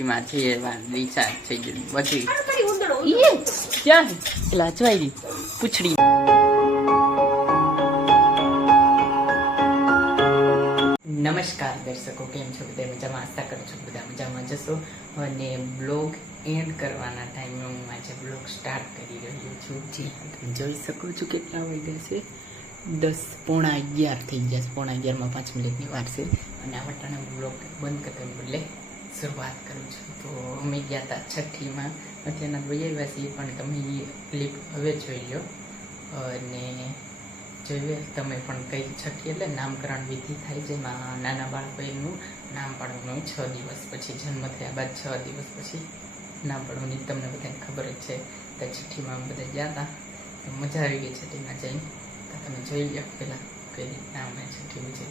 છઠ્ઠીમાં છીએ રિચાર્જ થઈ ગયું. પછી ક્યાં પૂછડી. નમસ્કાર દર્શકો કેમ છો બધા? મજામાં? આશા કરું છું બધા મજામાં જશો અને બ્લોગ એન્ડ કરવાના ટાઈમે હું આજે બ્લોગ સ્ટાર્ટ કરી રહ્યો છું. જી તમે જોઈ શકો છો કેટલા વાગ્યા છે. દસ પોણા અગિયાર થઈ ગયા છે. પોણા અગિયારમાં પાંચ મિનિટની વાર છે. અને આ વટાણા બ્લોગ બંધ કરતા બદલે શરૂઆત કરું છું. તો અમે ગયા હતા છઠ્ઠીમાં. અત્યારના ભાઈ આવ્યા પણ તમે ક્લિપ હવે જોઈ લો. અને જોઈએ તમે પણ કઈ છઠ્ઠી એટલે નામકરણ વિધિ થાય જેમાં નાના બાળકોનું નામ પાડવાનું છ દિવસ પછી, જન્મ થયા બાદ છ દિવસ પછી નામ પાડવાની. તમને બધાને ખબર જ છે, તો છઠ્ઠીમાં બધા ગયા હતા મજા આવી ગઈ છઠ્ઠીમાં જઈને. તો તમે જોઈ લો પહેલાં કઈ રીતના અમે છઠ્ઠી ઉજવી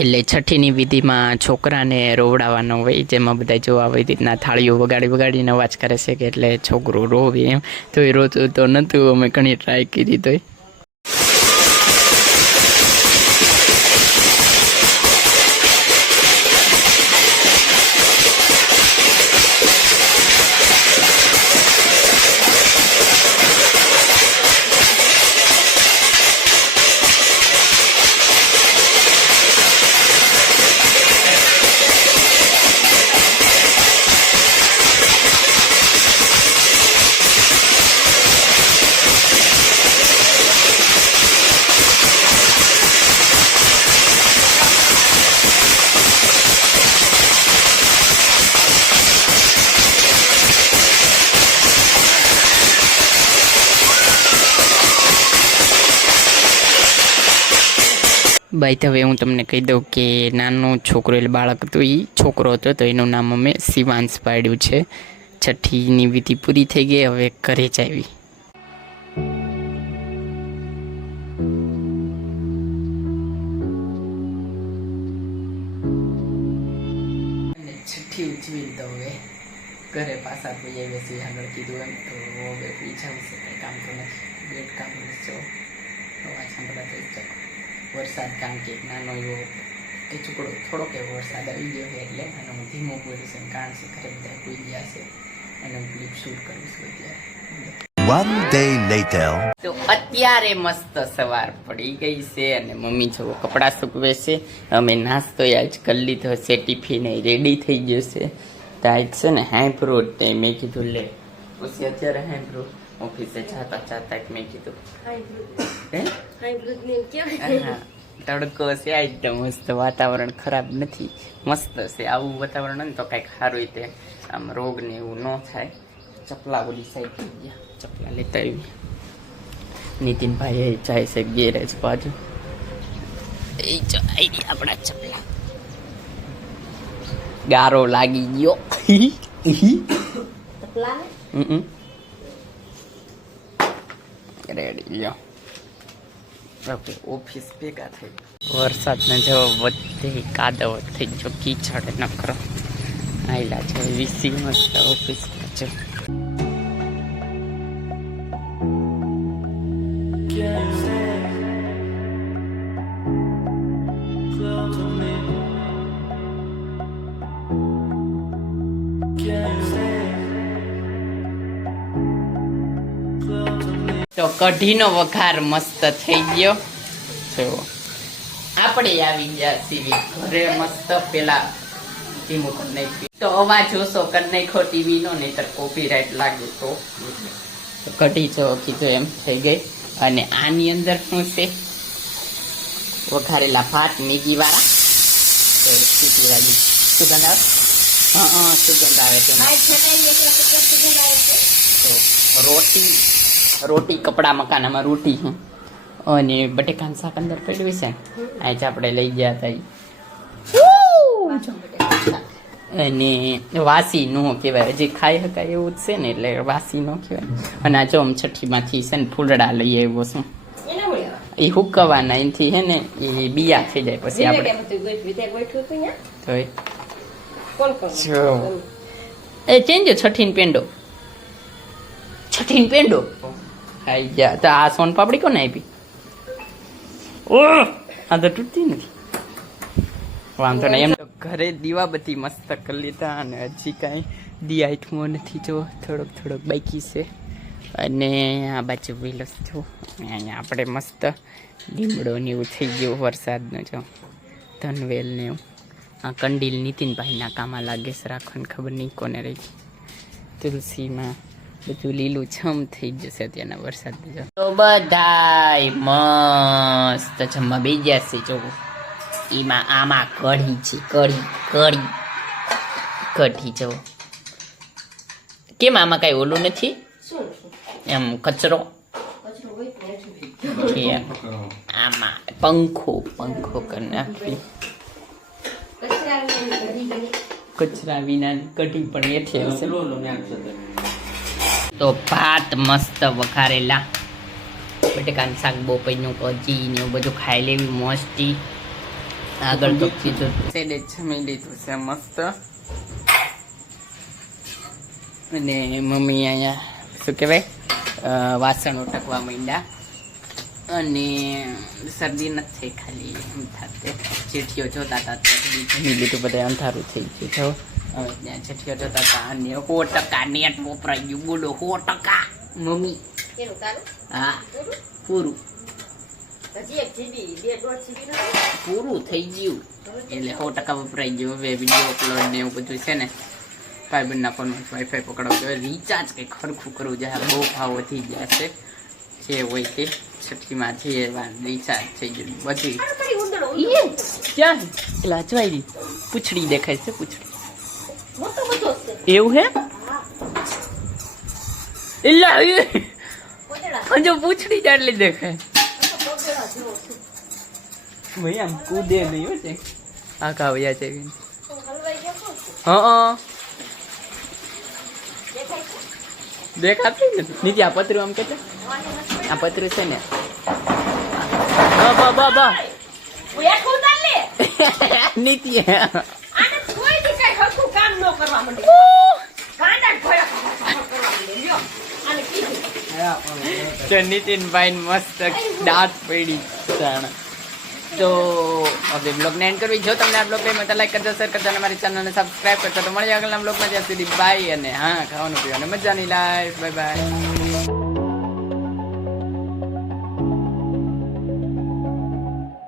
એટલે છઠ્ઠીની વિધિમાં છોકરાને રોવડાવવાનો હોય, જેમાં બધા જોવા આવી રીતના થાળીઓ વગાડી વગાડીને અવાજ કરે છે કે એટલે છોકરું રોવે એમ. તો એ રોતું તો નહોતું, અમે ઘણી ટ્રાય કરી તોય. બાય ધ વે હું તમને કહી દઉં કે નાનો છોકરો, એટલે બાળક હતો એ છોકરો હતો, તો એનું નામ અમે શિવાંશ પાડ્યું છે. છઠ્ઠીની વિધિ પૂરી થઈ ગઈ, હવે ઘરે જ આવી. હવે. ઘરે પાછા કોઈ છીએ આગળ કીધું એમ, તો હવે બીજા વિશે કંઈ કામ તો નથી. બેટ કામ છો અવાજ સંભળાતો જ છે વરસાદ કારણ કે નાનો એવો એ ટુકડો થોડોક એવો વરસાદ આવી ગયો છે એટલે અને હું ધીમો બોલીશ એમ કારણ છે ઘરે બધા કોઈ ગયા છે અને હું ક્લિપ શૂટ કરીશ અત્યારે One day later. તો અત્યારે મસ્ત સવાર પડી ગઈ છે અને મમ્મી જો કપડાં સૂકવે છે. અમે નાસ્તો આજ કરી લીધો છે ટિફિન રેડી થઈ ગયો છે. તો આજ છે ને હાઈબ્રો તે મેં કીધું લે. પછી અત્યારે હાઈબ્રો ઓફિસે જાતા જાતા મેં કીધું. તડકો છે આ એકદમ મસ્ત વાતાવરણ ખરાબ નથી. મસ્ત છે આવું વાતાવરણ ને તો કંઈક સારું તે. આમ રોગ ને એવું ન થાય. ચપલા ઓલી સાઈડ થઈ ગયા. ચપલા લેતા આવી નીતિનભાઈ એ જાય છે ગેરેજ બાજુ. એ જાય રી આપણા ચપલા. ગારો લાગી ગયો. હમ. રેડી લ્યો. ઓકે ઓફિસ ભેગા થઈ. વરસાદને જો વધે કાદવ થઈ ગયો કીચડ નકરો. આયલા છે વીસી મસ્ત ઓફિસ છે. તો કઢીનો વઘાર મસ્ત થઈ ગયો. જો આપણે આવી ગયા સીવી ઘરે મસ્ત પેલા ધીમું કરી નાખ્યું. તો અવાજ જોશો કરી નાખો ટીવીનો નહીતર કોપીરાઇટ લાગે તો. તો કઢી જો કીધું એમ થઈ ગઈ. અને આની અંદર શું છે? વઘારેલા ભાત મેગી વાળા. તો સીટી વાળી સુગંધ આવે હા હા સુગંધ આવે છે. તો રોટી રોટી કપડા મકાનામાં રોટી છે અને બટેકાનું શાક અંદર પડ્યું છે આજે આપણે લઈ ગયા હતા. અને વાસી નો કહેવાય. હજી ખાઈ શકાય એવું જ છે ને એટલે વાસી નો કહેવાય. અને આ જો આમ છઠ્ઠીમાંથી છે ને ફૂલડા લઈ આવ્યો છું. એ હુકવાના એનાથી હે ને એ બિયા થઈ જાય પછી આપણે? તો એ- કોણ કોણ? જો. છઠ્ઠીન પેંડો? છઠ્ઠીન પેંડો? ખાઈ ગયા. તો આ સોન પાપડી કોને આપી? ઓહ આ તો તૂટતી નથી. વાંધો નહીં, એમ તો ઘરે દીવાબત્તી મસ્ત કરી લીધા અને હજી કાંઈ દી આઈટમો નથી જો, થોડોક થોડોક બાકી છે. અને આ બાજુ વિલસ જો, અહીંયા આપણે મસ્ત લીમડો ને એવું થઈ ગયું વરસાદનું જો, ધનવેલ ને એવું. આ કંડીલ નીતિનભાઈના કામમાં લાગે છે રાખવાની ખબર નહીં કોને રહી તુલસીમાં બધું લીલું છમ થઈ જશે અત્યારના વરસાદ તો બધાય મસ્ત જમવા બે ગયા છે જો. એમાં આમાં કઢી છે કઢી કઢી કઢી જો. કેમ આમાં કાંઈ ઓલું નથી? એમ કચરો? આમાં પંખો પંખો કરી નાખી. કચરા વિના કઢી પણ એઠે હશે તો ભાત મસ્ત વઘારેલા. બટેકાનું શાક બોપઈનું કચી ને એવું બધું ખાઈ લેવી, મોસ્ટી. આગળ તો જમી લીધું છે મસ્ત. અને મમ્મી અહીંયા, શું કહેવાય વાસણ વાસણો ટકવા માંડ્યા. અને શરદી નથી ખાલી, એમ થાતે ચીઠીઓ જોતા હતા જમી લીધું, બધા અંધારું થઈ ગયું ત્યાં ચીઠીઓ જોતા હતા. અને સો ટકા નેટ વપરાઈ ગયું બોલો સો ટકા મમ્મી હા. પૂરું? પૂરું. થઈ ગયું. એટલે સો ટકા વપરાઈ ગયું હવે વીડિયો અપલોડ ને એવું બધું છે ને ભાઈબંધના ફોનમાં વાઈફાઈ પકડાવજો. રિચાર્જ કંઈક ખરખું કરવું જાય બહુ ભાવ વધી ગયા છે. જે હોય તે છઠ્ઠીમાં જે રિચાર્જ થઈ ગયું. બધી. ક્યાં? પેલા પૂછડી દેખાય છે પૂછડી. એવું હે? એ હજુ પૂછડી ચાટલી દેખાય. ભાઈ આમ કૂદે નહીં હો છે આ કાવ્યા છે? હા દેખાતી ને? દેખાતું નથી નીચે આ પતરું આમ કે છે આ પતરું છે ને. બા બા બા. નીતિ કામ કરવા માંડે. ગાંડા જ કરવા માંડે. લ્યો, આને કીધું. તો નીતિનભાઈ મસ્ત દાંત પડી જાણ. તો હવે બ્લોગને એન્ડ કરવી. જો તમને આ બ્લોગ ગઈ તો લાઈક કરજો શેર કરજો અને મારી ચેનલને સબસ્ક્રાઈબ કરજો. તો મળીએ આગળના બ્લોગમાં જ્યાં સુધી બાય અને હા ખાવાનું પીવાનું મજાની લાઈફ બાય બાય